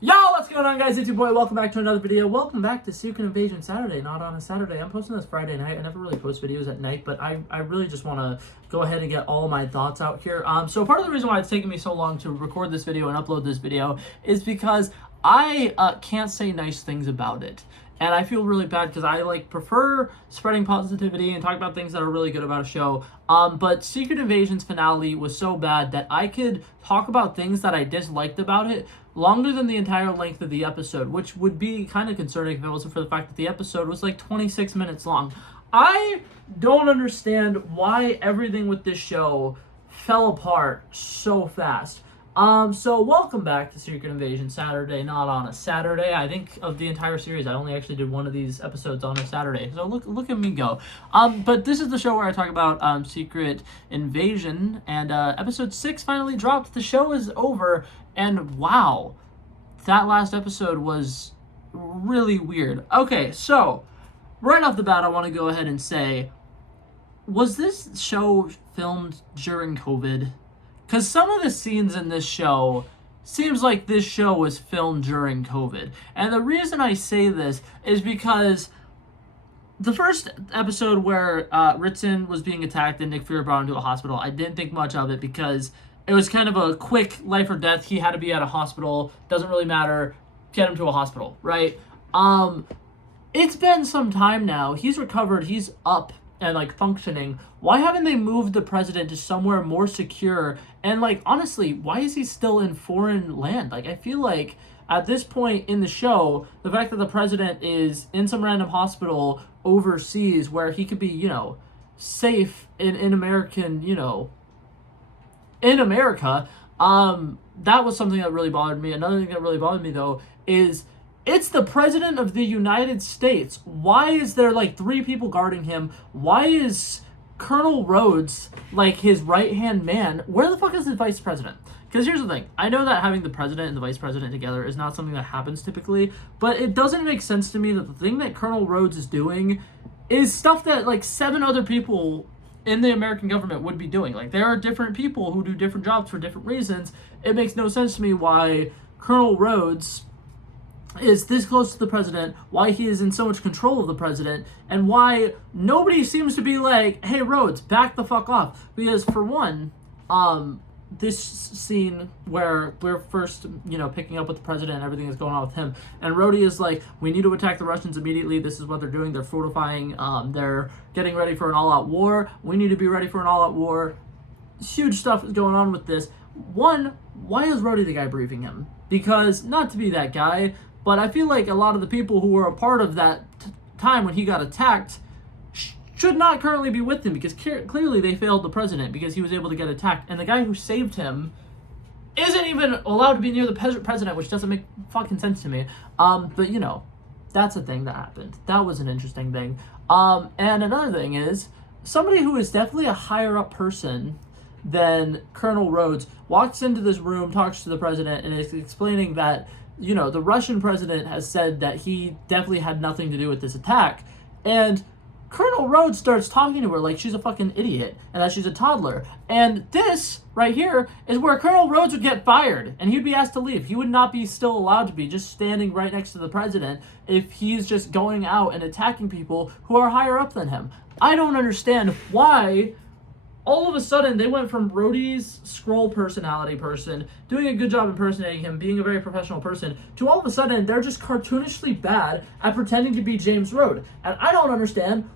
Yo, what's going on, guys? It's your boy. Welcome back to another video. Welcome back to Secret Invasion Saturday, not on a Saturday. I'm posting this Friday night. I never really post videos at night, but I really just want to go ahead and get all my thoughts out here. So part of the reason why it's taking me so long to record this video and upload this video is because I can't say nice things about it. And I feel really bad because I prefer spreading positivity and talking about things that are really good about a show. But Secret Invasion's finale was so bad that I could talk about things that I disliked about it longer than the entire length of the episode, which would be kind of concerning if it wasn't for the fact that the episode was 26 minutes long. I don't understand why everything with this show fell apart so fast. So welcome back to Secret Invasion Saturday, not on a Saturday. I think of the entire series, I only actually did one of these episodes on a Saturday. So look at me go. But this is the show where I talk about Secret Invasion, and episode 6 finally dropped. The show is over, and wow, that last episode was really weird. Okay, so right off the bat, I want to go ahead and say, was this show filmed during COVID? Because some of the scenes in this show seems like this show was filmed during COVID. And the reason I say this is because the first episode where Ritson was being attacked and Nick Fury brought him to a hospital, I didn't think much of it because it was kind of a quick life or death. He had to be at a hospital. Doesn't really matter. Get him to a hospital, right? It's been some time now. He's recovered. He's up and functioning. Why haven't they moved the president to somewhere more secure? And honestly, why is he still in foreign land? I feel like at this point in the show, the fact that the president is in some random hospital overseas where he could be, safe in American, in America, that was something that really bothered me. Another thing that really bothered me though is it's the president of the United States. Why is there 3 people guarding him? Why is Colonel Rhodes his right-hand man? Where the fuck is the vice president? Because here's the thing. I know that having the president and the vice president together is not something that happens typically, but it doesn't make sense to me that the thing that Colonel Rhodes is doing is stuff that 7 other people in the American government would be doing. There are different people who do different jobs for different reasons. It makes no sense to me why Colonel Rhodes is this close to the president, why he is in so much control of the president, and why nobody seems to be hey, Rhodes, back the fuck off. Because for one, this scene where we're first, picking up with the president and everything that's going on with him, and Rhodey is we need to attack the Russians immediately. This is what they're doing. They're fortifying. They're getting ready for an all-out war. We need to be ready for an all-out war. Huge stuff is going on with this. One, why is Rhodey the guy briefing him? Because, not to be that guy, but I feel like a lot of the people who were a part of that time when he got attacked should not currently be with him, because clearly they failed the president because he was able to get attacked. And the guy who saved him isn't even allowed to be near the president, which doesn't make fucking sense to me. But, that's a thing that happened. That was an interesting thing. And another thing is, somebody who is definitely a higher up person than Colonel Rhodes walks into this room, talks to the president, and is explaining that the Russian president has said that he definitely had nothing to do with this attack. And Colonel Rhodes starts talking to her like she's a fucking idiot and that she's a toddler. And this right here is where Colonel Rhodes would get fired and he'd be asked to leave. He would not be still allowed to be just standing right next to the president if he's just going out and attacking people who are higher up than him. I don't understand why all of a sudden, they went from Rhodey's Skrull personality person, doing a good job impersonating him, being a very professional person, to all of a sudden, they're just cartoonishly bad at pretending to be James Rhodes. And I don't understand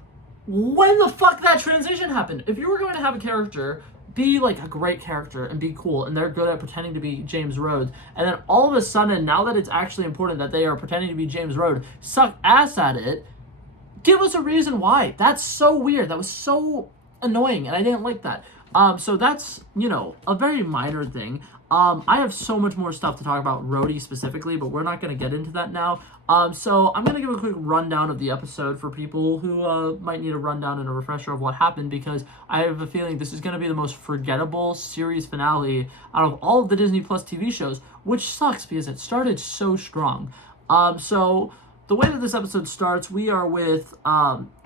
when the fuck that transition happened. If you were going to have a character be a great character and be cool, and they're good at pretending to be James Rhodes, and then all of a sudden, now that it's actually important that they are pretending to be James Rhodes, suck ass at it, give us a reason why. That's so weird. That was so annoying, and I didn't like that. So that's, a very minor thing. I have so much more stuff to talk about Rhodey specifically, but we're not going to get into that now. So I'm going to give a quick rundown of the episode for people who might need a rundown and a refresher of what happened, because I have a feeling this is going to be the most forgettable series finale out of all of the Disney Plus TV shows, which sucks because it started so strong. So the way that this episode starts, we are with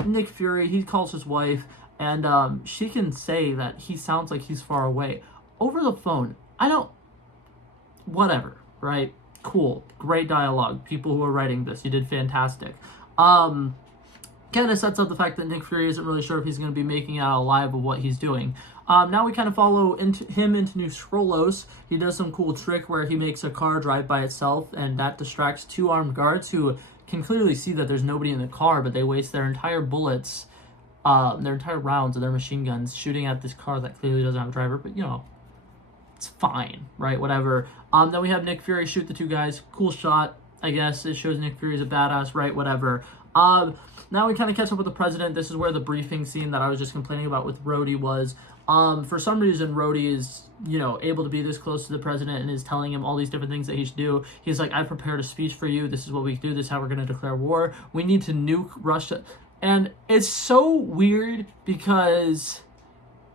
Nick Fury. He calls his wife, and she can say that he sounds like he's far away. Over the phone, whatever, right? Cool. Great dialogue. People who are writing this, you did fantastic. Kind of sets up the fact that Nick Fury isn't really sure if he's going to be making out alive of what he's doing. Now we kind of follow him into New Skrullos. He does some cool trick where he makes a car drive by itself, and that distracts 2 armed guards who can clearly see that there's nobody in the car, but they waste their entire bullets, their entire rounds of their machine guns shooting at this car that clearly doesn't have a driver, but, you know, it's fine, right? Whatever. Then we have Nick Fury shoot the 2 guys. Cool shot, I guess. It shows Nick Fury is a badass, right? Whatever. Now we kind of catch up with the president. This is where the briefing scene that I was just complaining about with Rhodey was. For some reason, Rhodey is, you know, able to be this close to the president and is telling him all these different things that he should do. He's like, I prepared a speech for you. This is what we do. This is how we're going to declare war. We need to nuke Russia. And it's so weird because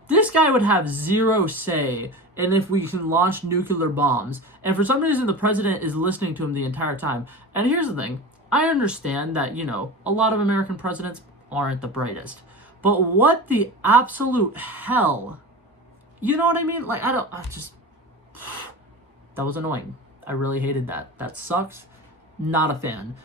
this guy would have zero say in if we can launch nuclear bombs. And for some reason, the president is listening to him the entire time. And here's the thing. I understand that, you know, a lot of American presidents aren't the brightest. But what the absolute hell? You know what I mean? Like, that was annoying. I really hated that. That sucks. Not a fan.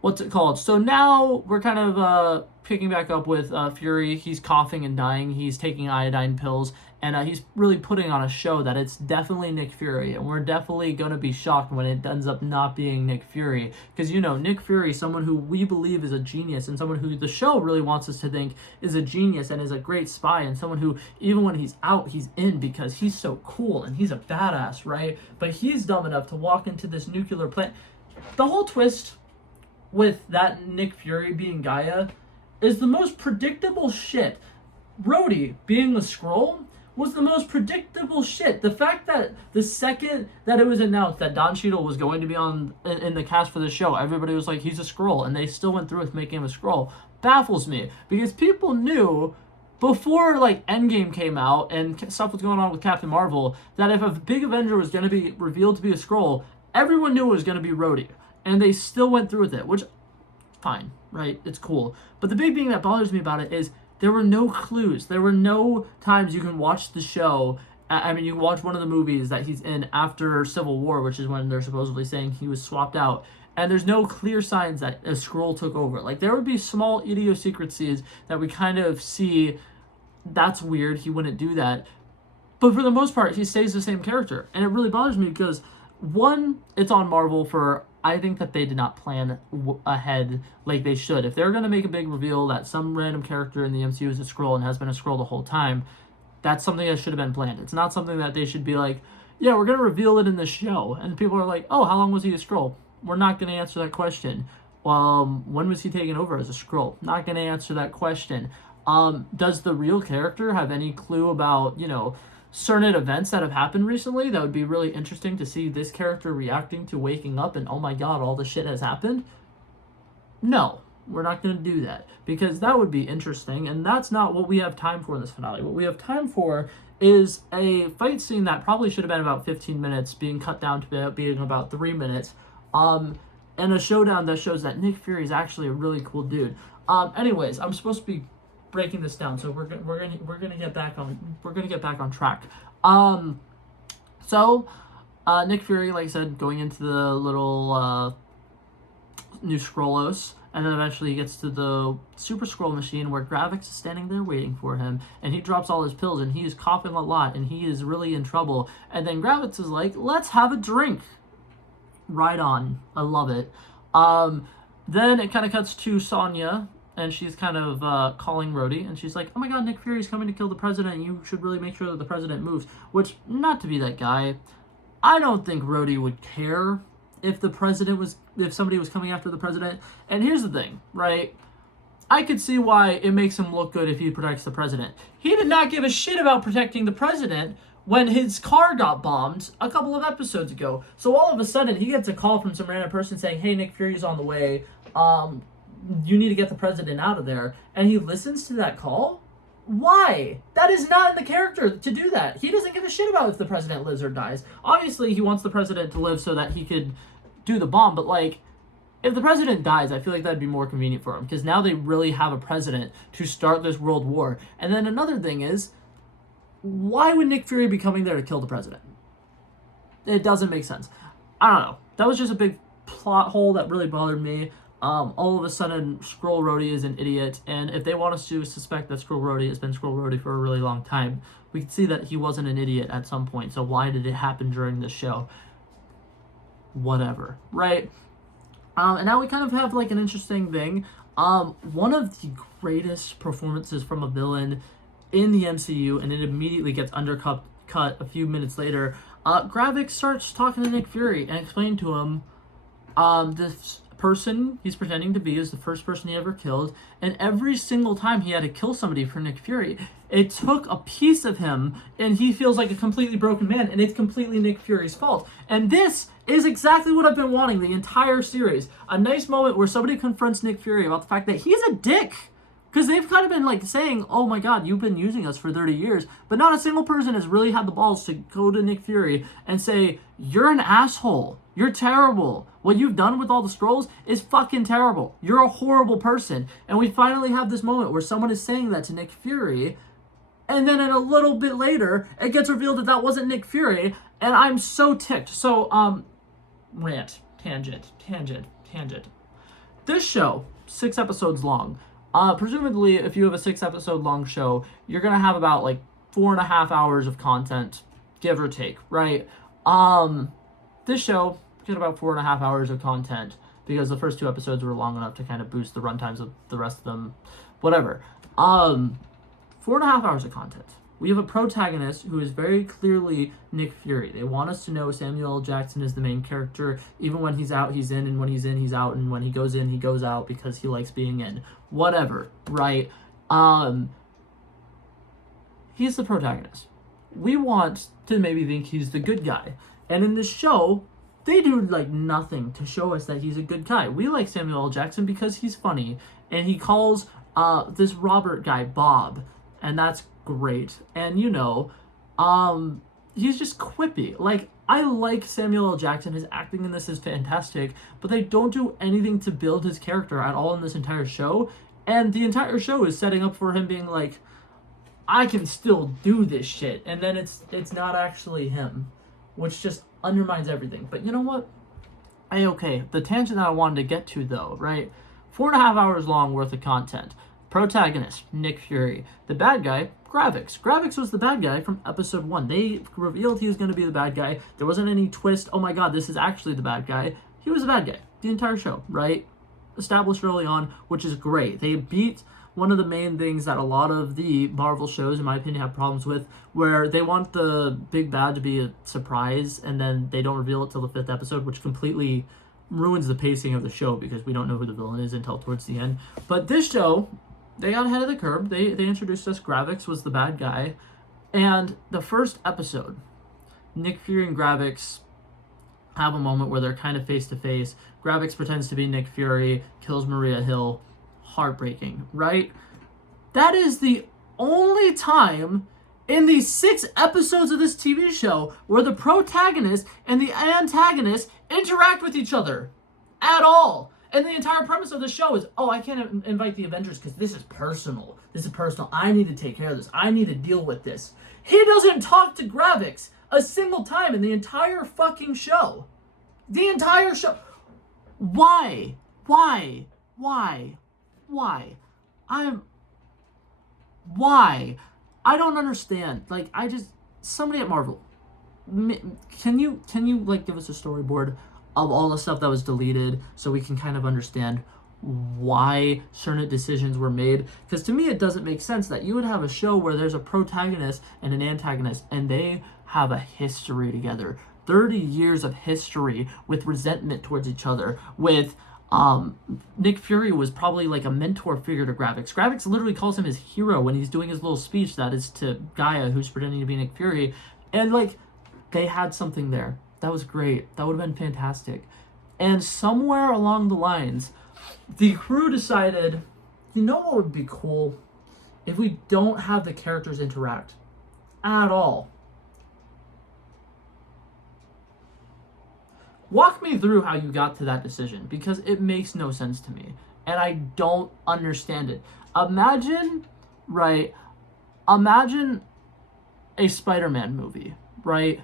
What's it called? So now we're kind of picking back up with Fury. He's coughing and dying. He's taking iodine pills. And he's really putting on a show that it's definitely Nick Fury. And we're definitely going to be shocked when it ends up not being Nick Fury. Because, you know, Nick Fury, someone who we believe is a genius and someone who the show really wants us to think is a genius and is a great spy and someone who, even when he's out, he's in because he's so cool and he's a badass, right? But he's dumb enough to walk into this nuclear plant. The whole twist with that Nick Fury being Gaia is the most predictable shit. Rhodey being the Skrull was the most predictable shit. The fact that the second that it was announced that Don Cheadle was going to be in the cast for the show, everybody was like, he's a Skrull, and they still went through with making him a Skrull, baffles me. Because people knew before, like, Endgame came out and stuff was going on with Captain Marvel, that if a big Avenger was going to be revealed to be a Skrull, everyone knew it was going to be Rhodey. And they still went through with it, which, fine, right? It's cool. But the big thing that bothers me about it is there were no clues. There were no times you can watch the show. I mean, you can watch one of the movies that he's in after Civil War, which is when they're supposedly saying he was swapped out. And there's no clear signs that a Skrull took over. Like, there would be small idiosyncrasies that we kind of see. That's weird. He wouldn't do that. But for the most part, he stays the same character. And it really bothers me because, one, it's on Marvel for... I think that they did not plan ahead like they should. If they're going to make a big reveal that some random character in the MCU is a Skrull and has been a Skrull the whole time, that's something that should have been planned. It's not something that they should be like, yeah, we're going to reveal it in the show. And people are like, oh, how long was he a Skrull? We're not going to answer that question. When was he taken over as a Skrull? Not going to answer that question. Does the real character have any clue about, you know, certain events that have happened recently? That would be really interesting to see this character reacting to waking up and, oh my god, all the shit has happened. No, we're not going to do that because that would be interesting, and that's not what we have time for in this finale. What we have time for is a fight scene that probably should have been about 15 minutes being cut down to being about 3 minutes, and a showdown that shows that Nick Fury is actually a really cool dude. Anyways, I'm supposed to be breaking this down, so we're gonna get back on track. Nick Fury, like I said, going into the little New Skrullos, and then eventually he gets to the Super Skrull machine where Gravik is standing there waiting for him, and he drops all his pills, and he is coughing a lot, and he is really in trouble. And then Gravik is like, "Let's have a drink." Right on, I love it. Then it kind of cuts to Sonya. And she's kind of calling Rhodey, and she's like, oh my god, Nick Fury's coming to kill the president, you should really make sure that the president moves. Which, not to be that guy, I don't think Rhodey would care if somebody was coming after the president. And here's the thing, right? I could see why it makes him look good if he protects the president. He did not give a shit about protecting the president when his car got bombed a couple of episodes ago. So all of a sudden, he gets a call from some random person saying, hey, Nick Fury's on the way, you need to get the president out of there. And he listens to that call? Why? That is not in the character to do that. He doesn't give a shit about if the president lives or dies. Obviously, he wants the president to live so that he could do the bomb, but like, if the president dies, I feel like that'd be more convenient for him, because now they really have a president to start this world war. And then another thing is, why would Nick Fury be coming there to kill the president? It doesn't make sense. I don't know. That was just a big plot hole that really bothered me. All of a sudden, Skrull Rhodey is an idiot, and if they want us to suspect that Skrull Rhodey has been Skrull Rhodey for a really long time, we can see that he wasn't an idiot at some point, so why did it happen during this show? Whatever, right? And now we kind of have, like, an interesting thing. One of the greatest performances from a villain in the MCU, and it immediately gets undercut a few minutes later. Gravik starts talking to Nick Fury and explaining to him this person he's pretending to be is the first person he ever killed, and every single time he had to kill somebody for Nick Fury, it took a piece of him, and he feels like a completely broken man, and it's completely Nick Fury's fault. And this is exactly what I've been wanting the entire series. A nice moment where somebody confronts Nick Fury about the fact that he's a dick. Because they've kind of been like saying, oh my god, you've been using us for 30 years, but not a single person has really had the balls to go to Nick Fury and say, you're an asshole. You're terrible. What you've done with all the Skrulls is fucking terrible. You're a horrible person. And we finally have this moment where someone is saying that to Nick Fury, and then in a little bit later, it gets revealed that that wasn't Nick Fury, and I'm so ticked. So, rant, tangent. This show, 6 episodes long. Presumably, if you have a 6 episode long show, you're gonna have about like 4.5 hours of content, give or take, right? This show get about 4.5 hours of content because the first 2 episodes were long enough to kind of boost the runtimes of the rest of them, whatever. 4.5 hours of content. We have a protagonist who is very clearly Nick Fury. They want us to know Samuel L. Jackson is the main character. Even when he's out, he's in, and when he's in, he's out, and when he goes in, he goes out because he likes being in. Whatever, right? He's the protagonist. We want to maybe think he's the good guy. And in this show, they do like nothing to show us that he's a good guy. We like Samuel L. Jackson because he's funny, and he calls this Robert guy Bob, and that's great. And he's just quippy. Like, I like Samuel L. Jackson. His acting in this is fantastic, but they don't do anything to build his character at all in this entire show. And the entire show is setting up for him being like, I can still do this shit. And then it's not actually him, which just undermines everything. But you know what? Okay. The tangent that I wanted to get to, though, right? 4.5 hours long worth of content. Protagonist, Nick Fury. The bad guy, Gravik. Gravik was the bad guy from episode 1. They revealed he was going to be the bad guy. There wasn't any twist, oh my god, this is actually the bad guy. He was the bad guy the entire show, right? Established early on, which is great. They beat one of the main things that a lot of the Marvel shows, in my opinion, have problems with, where they want the big bad to be a surprise, and then they don't reveal it till the 5th episode, which completely ruins the pacing of the show because we don't know who the villain is until towards the end. But this show, they got ahead of the curve. They introduced us. Gravik was the bad guy. And the first episode, Nick Fury and Gravik have a moment where they're kind of face-to-face. Gravik pretends to be Nick Fury, kills Maria Hill. Heartbreaking, right? That is the only time in these 6 episodes of this TV show where the protagonist and the antagonist interact with each other at all. And the entire premise of the show is, oh, I can't invite the Avengers because this is personal. This is personal. I need to take care of this. I need to deal with this. He doesn't talk to Gravik a single time in the entire fucking show. The entire show. Why? Why? I don't understand. Like, somebody at Marvel, can you like give us a storyboard of all the stuff that was deleted so we can kind of understand why certain decisions were made? Because to me, it doesn't make sense that you would have a show where there's a protagonist and an antagonist and they have a history together. 30 years of history with resentment towards each other, with Nick Fury was probably like a mentor figure to Gravik. Gravik literally calls him his hero when he's doing his little speech that is to Gaia, who's pretending to be Nick Fury. And like, they had something there. That was great. That would have been fantastic. And somewhere along the lines, the crew decided, you know what would be cool? If we don't have the characters interact at all. Walk me through how you got to that decision, because it makes no sense to me. And I don't understand it. Imagine a Spider-Man movie, right?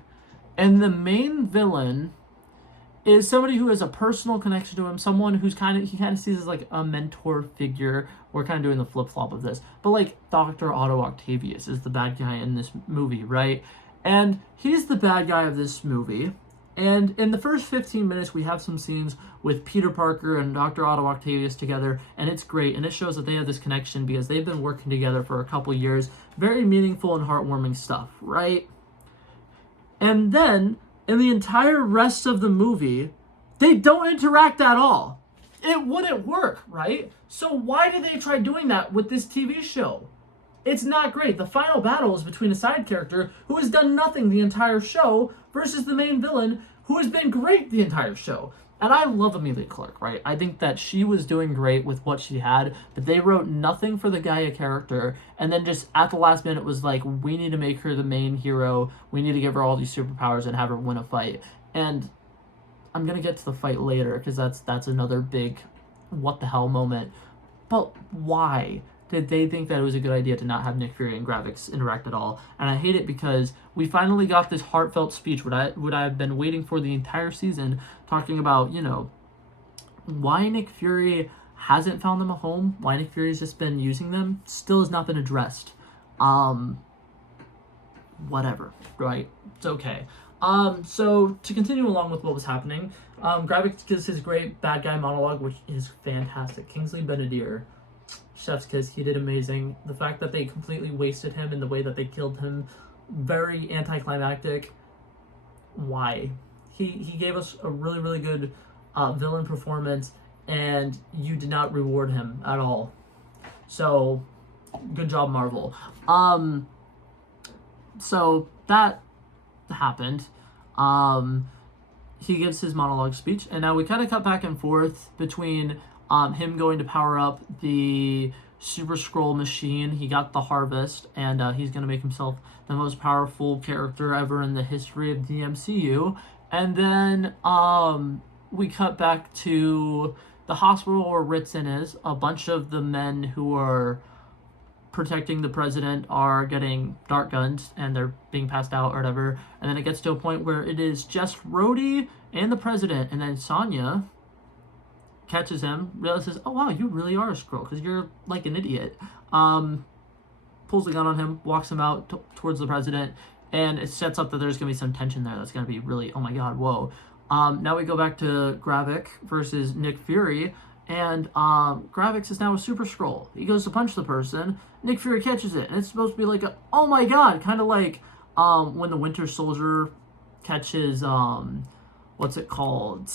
And the main villain is somebody who has a personal connection to him, someone who's he kind of sees as like a mentor figure. We're kind of doing the flip-flop of this. But like Dr. Otto Octavius is the bad guy in this movie, right? And he's the bad guy of this movie. And in the first 15 minutes, we have some scenes with Peter Parker and Dr. Otto Octavius together, and it's great. And it shows that they have this connection because they've been working together for a couple years. Very meaningful and heartwarming stuff, right? And then, in the entire rest of the movie, they don't interact at all. It wouldn't work, right? So why did they try doing that with this TV show? It's not great. The final battle is between a side character who has done nothing the entire show versus the main villain who has been great the entire show. And I love Emilia Clarke, right? I think that she was doing great with what she had, but they wrote nothing for the Gaia character, and then just at the last minute was like, we need to make her the main hero, we need to give her all these superpowers and have her win a fight. And I'm going to get to the fight later, because that's another big what the hell moment. But why did they think that it was a good idea to not have Nick Fury and Gravik interact at all? And I hate it because we finally got this heartfelt speech, what I've been waiting for the entire season, talking about, why Nick Fury hasn't found them a home, why Nick Fury's just been using them, still has not been addressed. Whatever, right? It's okay. So to continue along with what was happening, Gravik gives his great bad guy monologue, which is fantastic. Kingsley Ben-Adir, chef's kiss, he did amazing. The fact that they completely wasted him in the way that they killed him, very anticlimactic. Why? He gave us a really, really good villain performance, and you did not reward him at all. So, good job, Marvel. So that happened. He gives his monologue speech, and now we kind of cut back and forth between him going to power up the Super Skrull machine. He got the harvest, and he's going to make himself the most powerful character ever in the history of the MCU. And then we cut back to the hospital where Ritson is. A bunch of the men who are protecting the president are getting dart guns, and they're being passed out or whatever. And then it gets to a point where it is just Rhodey and the president, and then Sonya catches him, realizes, oh wow, you really are a Skrull, because you're like an idiot. Pulls the gun on him, walks him out towards the president, and it sets up that there's going to be some tension there that's going to be really, oh my god, whoa. Now we go back to Gravik versus Nick Fury, and Gravik is now a Super Skrull. He goes to punch the person, Nick Fury catches it, and it's supposed to be like a, oh my god, kind of like when the Winter Soldier catches, what's it called?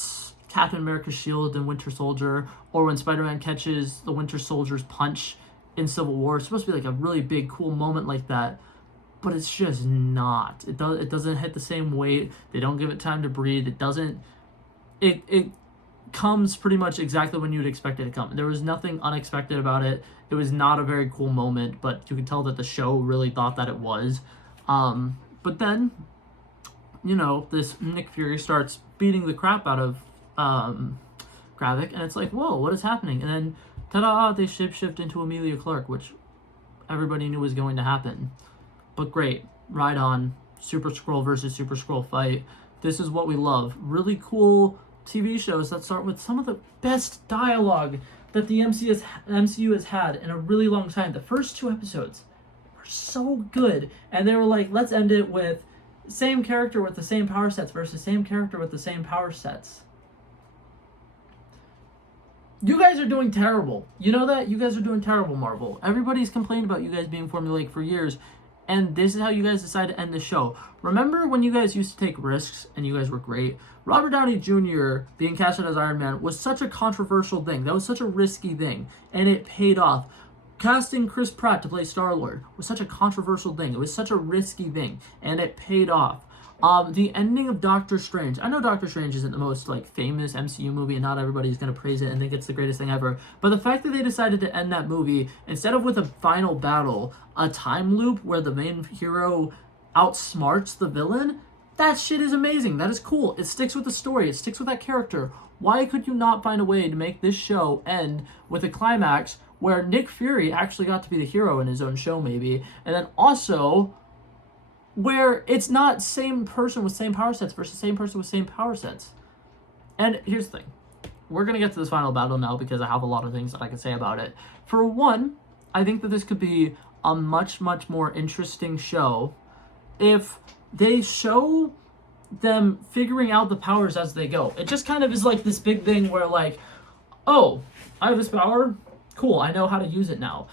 Captain America's shield in Winter Soldier, or when Spider-Man catches the Winter Soldier's punch in Civil War. It's supposed to be like a really big, cool moment like that, but it's just not. It doesn't hit the same weight. They don't give it time to breathe. It comes pretty much exactly when you'd expect it to come. There was nothing unexpected about it. It was not a very cool moment, but you could tell that the show really thought that it was. But then, this Nick Fury starts beating the crap out of Gravik, and it's like, whoa, what is happening? And then, ta-da, they shift into Emilia Clarke, which everybody knew was going to happen. But great, right on, Super Skrull versus Super Skrull fight. This is what we love. Really cool TV shows that start with some of the best dialogue that the MCU has had in a really long time. The first 2 episodes were so good, and they were like, let's end it with same character with the same power sets versus same character with the same power sets. You guys are doing terrible. You know that? You guys are doing terrible, Marvel. Everybody's complained about you guys being formulaic for years, and this is how you guys decide to end the show. Remember when you guys used to take risks and you guys were great? Robert Downey Jr. being casted as Iron Man was such a controversial thing. That was such a risky thing, and it paid off. Casting Chris Pratt to play Star-Lord was such a controversial thing. It was such a risky thing, and it paid off. The ending of Doctor Strange. I know Doctor Strange isn't the most famous MCU movie, and not everybody's gonna praise it and think it's the greatest thing ever. But the fact that they decided to end that movie instead of with a final battle, a time loop where the main hero outsmarts the villain, that shit is amazing. That is cool. It sticks with the story. It sticks with that character. Why could you not find a way to make this show end with a climax where Nick Fury actually got to be the hero in his own show, maybe, and then also where it's not same person with same power sets versus same person with same power sets? And here's the thing. We're going to get to this final battle now because I have a lot of things that I can say about it. For one, I think that this could be a much, much more interesting show if they show them figuring out the powers as they go. It just kind of is like this big thing where like, oh, I have this power. Cool, I know how to use it now.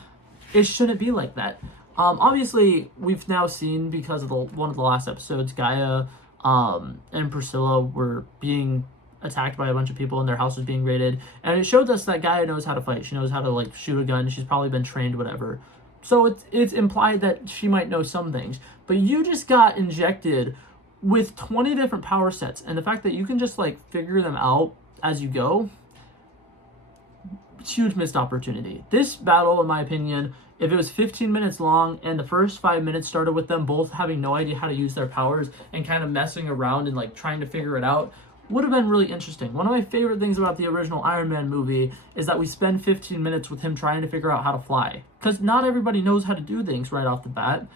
It shouldn't be like that. Obviously, we've now seen, because of one of the last episodes, Gaia and Priscilla were being attacked by a bunch of people and their house was being raided. And it showed us that Gaia knows how to fight. She knows how to like shoot a gun. She's probably been trained, whatever. So it's implied that she might know some things. But you just got injected with 20 different power sets. And the fact that you can just like figure them out as you go, huge missed opportunity. This battle, in my opinion, if it was 15 minutes long and the first 5 minutes started with them both having no idea how to use their powers and kind of messing around and like trying to figure it out, would have been really interesting. One of my favorite things about the original Iron Man movie is that we spend 15 minutes with him trying to figure out how to fly. Because not everybody knows how to do things right off the bat.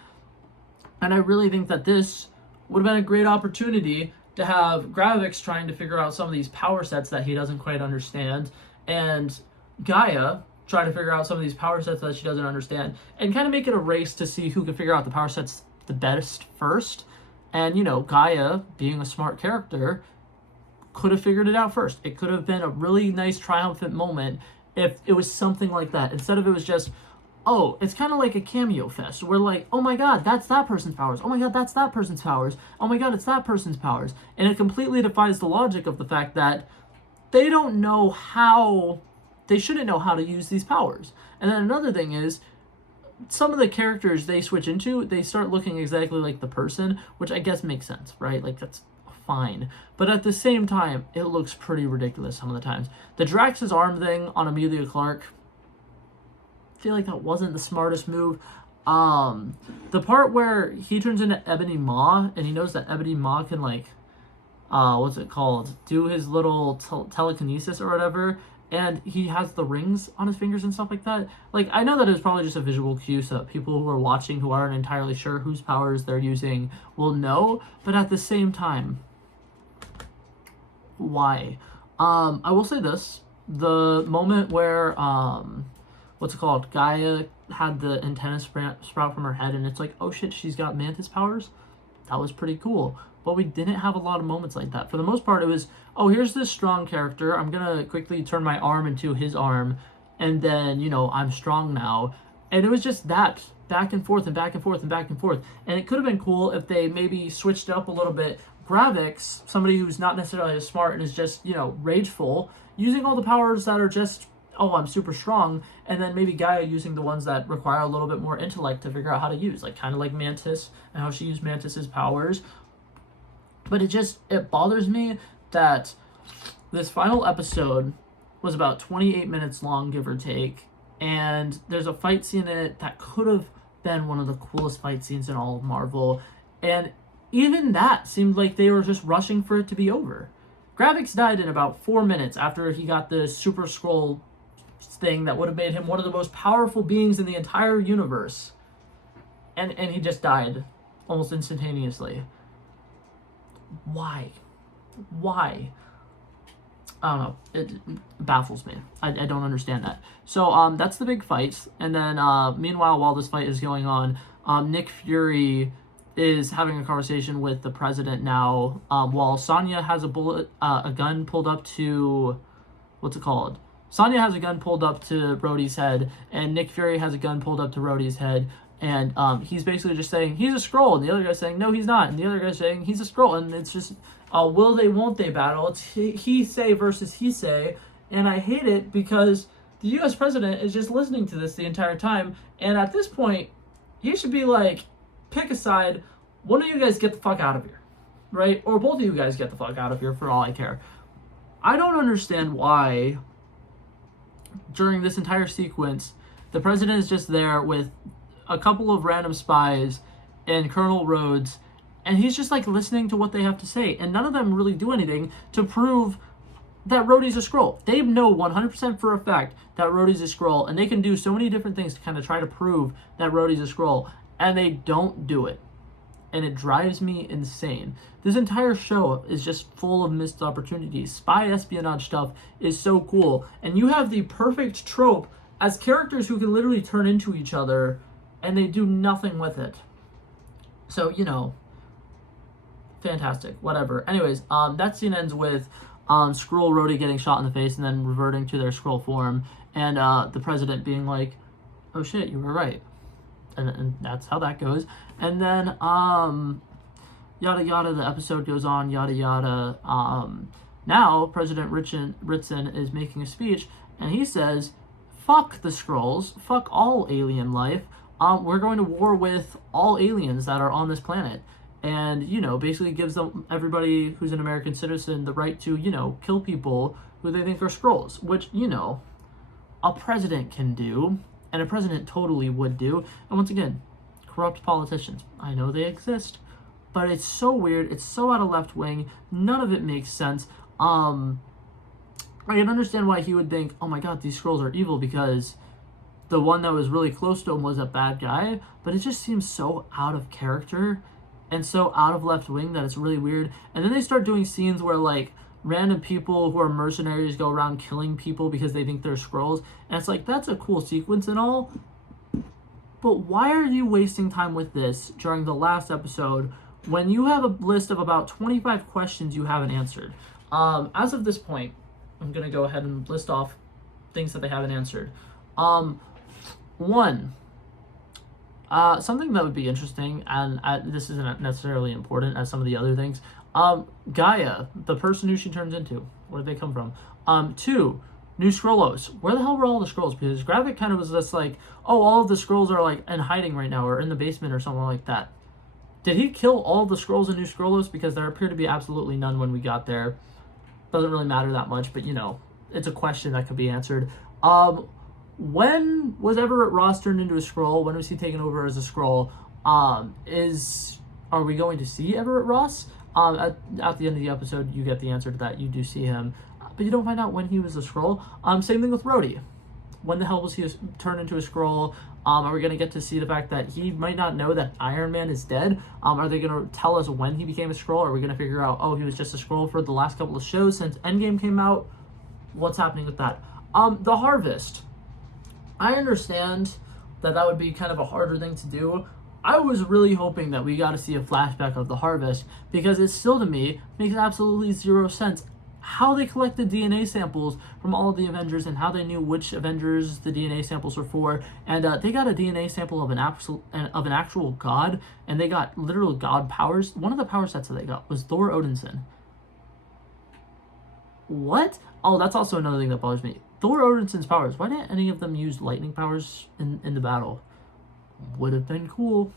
And I really think that this would have been a great opportunity to have Gravix trying to figure out some of these power sets that he doesn't quite understand, and Gaia trying to figure out some of these power sets that she doesn't understand, and kind of make it a race to see who can figure out the power sets the best first. And, you know, Gaia, being a smart character, could have figured it out first. It could have been a really nice triumphant moment if it was something like that. Instead of it was just, oh, it's kind of like a cameo fest. We're like, oh my god, that's that person's powers. Oh my god, that's that person's powers. Oh my god, it's that person's powers. And it completely defies the logic of the fact that they don't know how, they shouldn't know how to use these powers. And then another thing is, some of the characters they switch into, they start looking exactly like the person, which I guess makes sense, right? Like, that's fine. But at the same time, it looks pretty ridiculous some of the times. The Drax's arm thing on Emilia Clarke, I feel like that wasn't the smartest move. The part where he turns into Ebony Maw, and he knows that Ebony Maw can, like, what's it called? Do his little telekinesis or whatever, and he has the rings on his fingers and stuff like that. Like, I know that it was probably just a visual cue so that people who are watching who aren't entirely sure whose powers they're using will know, but at the same time, why? I will say this. The moment where, what's it called? Gaia had the antenna sprout from her head, and it's like, oh shit, she's got Mantis powers? That was pretty cool. But we didn't have a lot of moments like that. For the most part, it was, oh, here's this strong character. I'm going to quickly turn my arm into his arm, and then, you know, I'm strong now. And it was just that, back and forth and back and forth and back and forth. And it could have been cool if they maybe switched it up a little bit. Gravix, somebody who's not necessarily as smart and is just, you know, rageful, using all the powers that are just, oh, I'm super strong, and then maybe Gaia using the ones that require a little bit more intellect to figure out how to use, like kind of like Mantis and how she used Mantis's powers. But it bothers me that this final episode was about 28 minutes long, give or take, and there's a fight scene in it that could have been one of the coolest fight scenes in all of Marvel, and even that seemed like they were just rushing for it to be over. Gravix died in about 4 minutes after he got the Super Skrull thing that would have made him one of the most powerful beings in the entire universe. And he just died almost instantaneously. Why? I don't know. It baffles me. I don't understand that. So that's the big fight. And then meanwhile, while this fight is going on, Nick Fury is having a conversation with the president now, while Sonya has a gun pulled up to, what's it called? Sonya has a gun pulled up to Rhodey's head, and Nick Fury has a gun pulled up to Rhodey's head, and he's basically just saying, he's a Skrull, and the other guy's saying, no, he's not, and the other guy's saying, he's a Skrull, and it's just, will they, won't they battle? It's he say versus he say, and I hate it because the U.S. president is just listening to this the entire time, and at this point, he should be like, pick a side, one of you guys get the fuck out of here, right? Or both of you guys get the fuck out of here for all I care. I don't understand why during this entire sequence, the president is just there with a couple of random spies and Colonel Rhodes, and he's just like listening to what they have to say, and none of them really do anything to prove that Rhodey's a Skrull. They know 100% for a fact that Rhodey's a Skrull, and they can do so many different things to kind of try to prove that Rhodey's a Skrull, and they don't do it. and it drives me insane. This entire show is just full of missed opportunities. Spy espionage stuff is so cool, and you have the perfect trope as characters who can literally turn into each other, and they do nothing with it. So, fantastic. Whatever. Anyways, that scene ends with Skrull Rhodey getting shot in the face and then reverting to their Skrull form, and the president being like, "Oh shit, you were right," and that's how that goes. And then yada yada. The episode goes on. Yada yada. Now President Ritson is making a speech, and he says, "Fuck the Skrulls. Fuck all alien life. We're going to war with all aliens that are on this planet." And, basically gives them, everybody who's an American citizen, the right to, kill people who they think are Skrulls, which, a president can do, and a president totally would do. And once again, corrupt politicians. I know they exist, but it's so weird. It's so out of left wing. None of it makes sense. I can understand why he would think, oh my god, these Skrulls are evil because the one that was really close to him was a bad guy, but it just seems so out of character and so out of left wing that it's really weird. And then they start doing scenes where, like, random people who are mercenaries go around killing people because they think they're Skrulls. And it's like, that's a cool sequence and all, but why are you wasting time with this during the last episode when you have a list of about 25 questions you haven't answered? As of this point, I'm going to go ahead and list off things that they haven't answered. One, something that would be interesting, and this isn't necessarily important as some of the other things. Gaia, the person who she turns into, where did they come from? Two, new Skrullos. Where the hell were all the Skrulls? Because Gravik kind of was just like, oh, all of the Skrulls are like in hiding right now, or in the basement, or something like that. Did he kill all the Skrulls and new Skrullos? Because there appeared to be absolutely none when we got there. Doesn't really matter that much, but it's a question that could be answered. When was Everett Ross turned into a Skrull? When was he taken over as a Skrull? Are we going to see Everett Ross? At the end of the episode, you get the answer to that. You do see him, but you don't find out when he was a Skrull. Same thing with Rhodey. When the hell was he turned into a Skrull? Are we going to get to see the fact that he might not know that Iron Man is dead? Are they going to tell us when he became a Skrull? Are we going to figure out, oh, he was just a Skrull for the last couple of shows since Endgame came out? What's happening with that? The Harvest. I understand that would be kind of a harder thing to do. I was really hoping that we got to see a flashback of the Harvest, because it still, to me, makes absolutely zero sense how they collected DNA samples from all of the Avengers and how they knew which Avengers the DNA samples were for. And they got a DNA sample of an actual god, and they got literal god powers. One of the power sets that they got was Thor Odinson. What? Oh, that's also another thing that bothers me. Thor Odinson's powers. Why didn't any of them use lightning powers in the battle? Would have been cool.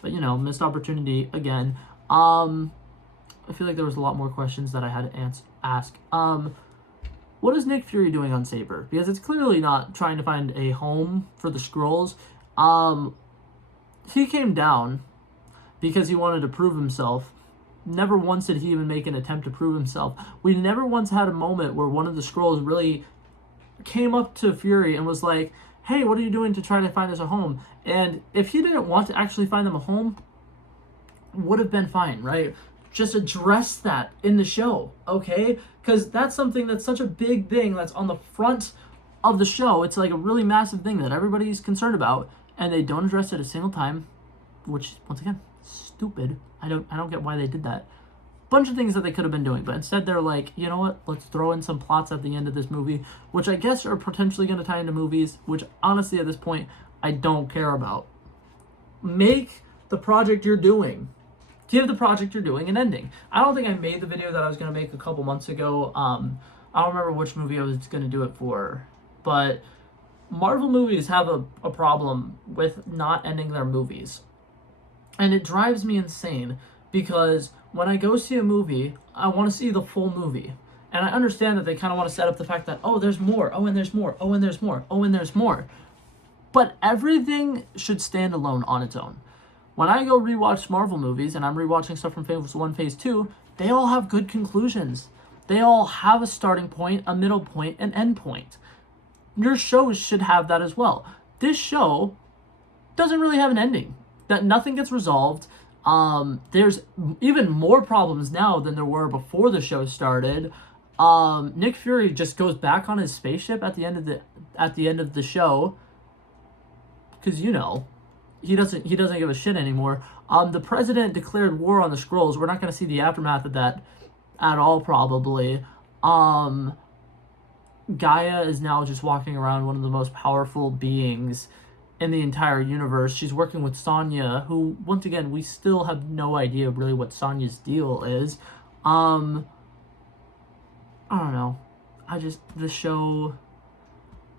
But, missed opportunity again. I feel like there was a lot more questions that I had to ask. What is Nick Fury doing on Saber? Because it's clearly not trying to find a home for the Skrulls. He came down because he wanted to prove himself. Never once did he even make an attempt to prove himself. We never once had a moment where one of the Skrulls really came up to Fury and was like, hey, what are you doing to try to find us a home? And if he didn't want to actually find them a home, would have been fine, right? Just address that in the show, okay? Because that's something that's such a big thing that's on the front of the show. It's like a really massive thing that everybody's concerned about, and they don't address it a single time, which, once again, stupid. I don't get why they did that. Bunch of things that they could have been doing, but instead they're like, you know what, let's throw in some plots at the end of this movie, which I guess are potentially going to tie into movies, which honestly at this point I don't care about. Make the project you're doing, give the project you're doing an ending. I don't think I made the video that I was going to make a couple months ago. I don't remember which movie I was going to do it for, but Marvel movies have a problem with not ending their movies, and it drives me insane. Because when I go see a movie, I want to see the full movie. And I understand that they kind of want to set up the fact that, oh, there's more, oh, and there's more, oh, and there's more, oh, and there's more. But everything should stand alone on its own. When I go rewatch Marvel movies, and I'm rewatching stuff from Phase 1, Phase 2, they all have good conclusions. They all have a starting point, a middle point, an end point. Your shows should have that as well. This show doesn't really have an ending. That nothing gets resolved. There's even more problems now than there were before the show started. Nick Fury just goes back on his spaceship at the end of the show, because you know he doesn't give a shit anymore. The president declared war on the Skrulls. We're not going to see the aftermath of that at all, probably. Gaia is now just walking around, one of the most powerful beings in the entire universe. She's working with Sonya, who, once again, we still have no idea really what Sonya's deal is. I don't know. The show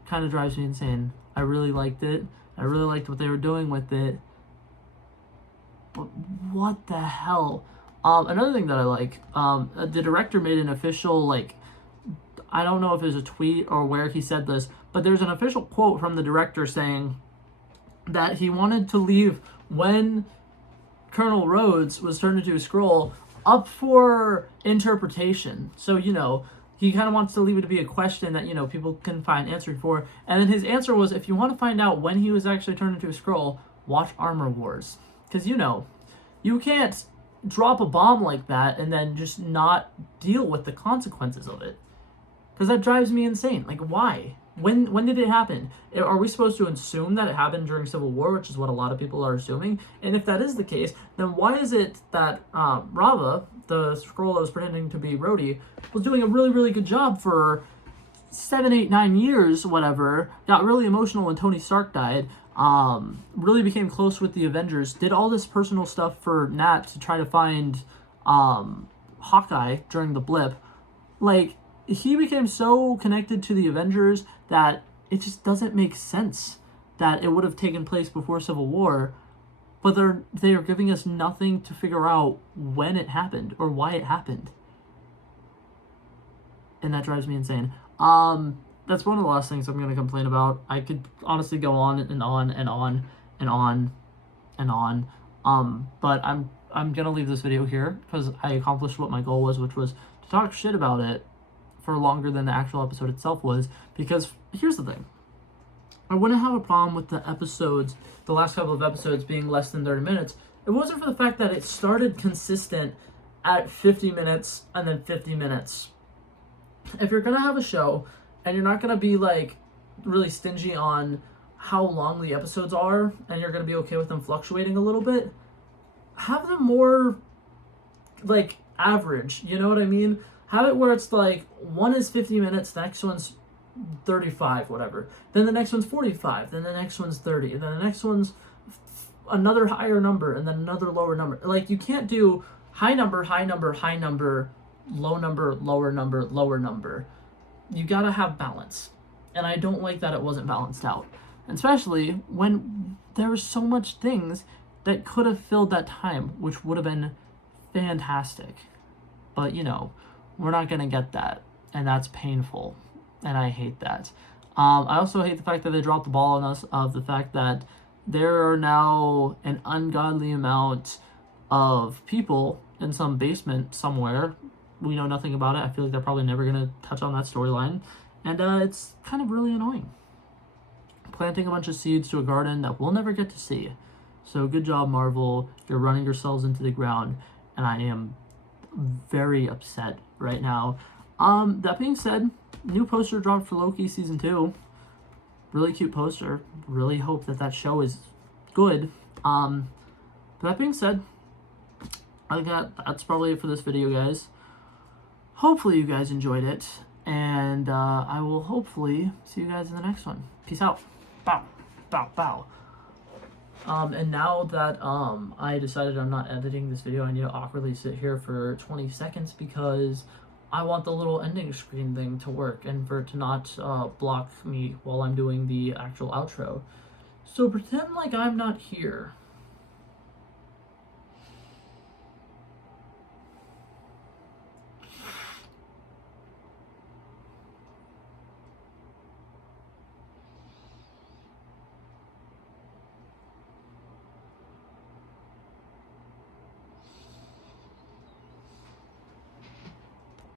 kind of drives me insane. I really liked it. I really liked what they were doing with it. But what the hell? Another thing that I like, the director made an official, I don't know if it was a tweet or where he said this, but there's an official quote from the director saying that he wanted to leave when Colonel Rhodes was turned into a Skrull up for interpretation. So, he kind of wants to leave it to be a question that, people can find answers for. And then his answer was, if you want to find out when he was actually turned into a Skrull, watch Armor Wars. Because, you can't drop a bomb like that and then just not deal with the consequences of it. Because that drives me insane. Why? When did it happen? Are we supposed to assume that it happened during Civil War, which is what a lot of people are assuming? And if that is the case, then why is it that Rava, the Skrull that was pretending to be Rhodey, was doing a really, really good job for 7, 8, 9 years, whatever, got really emotional when Tony Stark died, really became close with the Avengers, did all this personal stuff for Nat to try to find Hawkeye during the blip. He became so connected to the Avengers that it just doesn't make sense that it would have taken place before Civil War, but they are giving us nothing to figure out when it happened or why it happened. And that drives me insane. That's one of the last things I'm going to complain about. I could honestly go on and on and on and on and on. But I'm going to leave this video here because I accomplished what my goal was, which was to talk shit about it for longer than the actual episode itself was, because here's the thing. I wouldn't have a problem with the last couple of episodes being less than 30 minutes. It wasn't for the fact that it started consistent at 50 minutes and then 50 minutes. If you're going to have a show and you're not going to be really stingy on how long the episodes are and you're going to be okay with them fluctuating a little bit, have them more average, you know what I mean? Have it where it's one is 50 minutes, the next one's 35, whatever. Then the next one's 45, then the next one's 30, and then the next one's another higher number, and then another lower number. You can't do high number, high number, high number, low number, lower number, lower number. You gotta have balance. And I don't like that it wasn't balanced out. And especially when there were so much things that could have filled that time, which would have been fantastic. But, we're not going to get that, and that's painful, and I hate that. I also hate the fact that they dropped the ball on us of the fact that there are now an ungodly amount of people in some basement somewhere. We know nothing about it. I feel like they're probably never going to touch on that storyline, and it's kind of really annoying. Planting a bunch of seeds to a garden that we'll never get to see. So good job, Marvel. You're running yourselves into the ground, and I am very upset right now. That being said, new poster dropped for Loki season 2. Really cute poster. Really hope that show is good. That being said, that's probably it for this video, guys. Hopefully you guys enjoyed it, and I will hopefully see you guys in the next one. Peace out. Bow. Bow. Bow. And now that I decided I'm not editing this video, I need to awkwardly sit here for 20 seconds because I want the little ending screen thing to work and for it to not block me while I'm doing the actual outro. So pretend like I'm not here.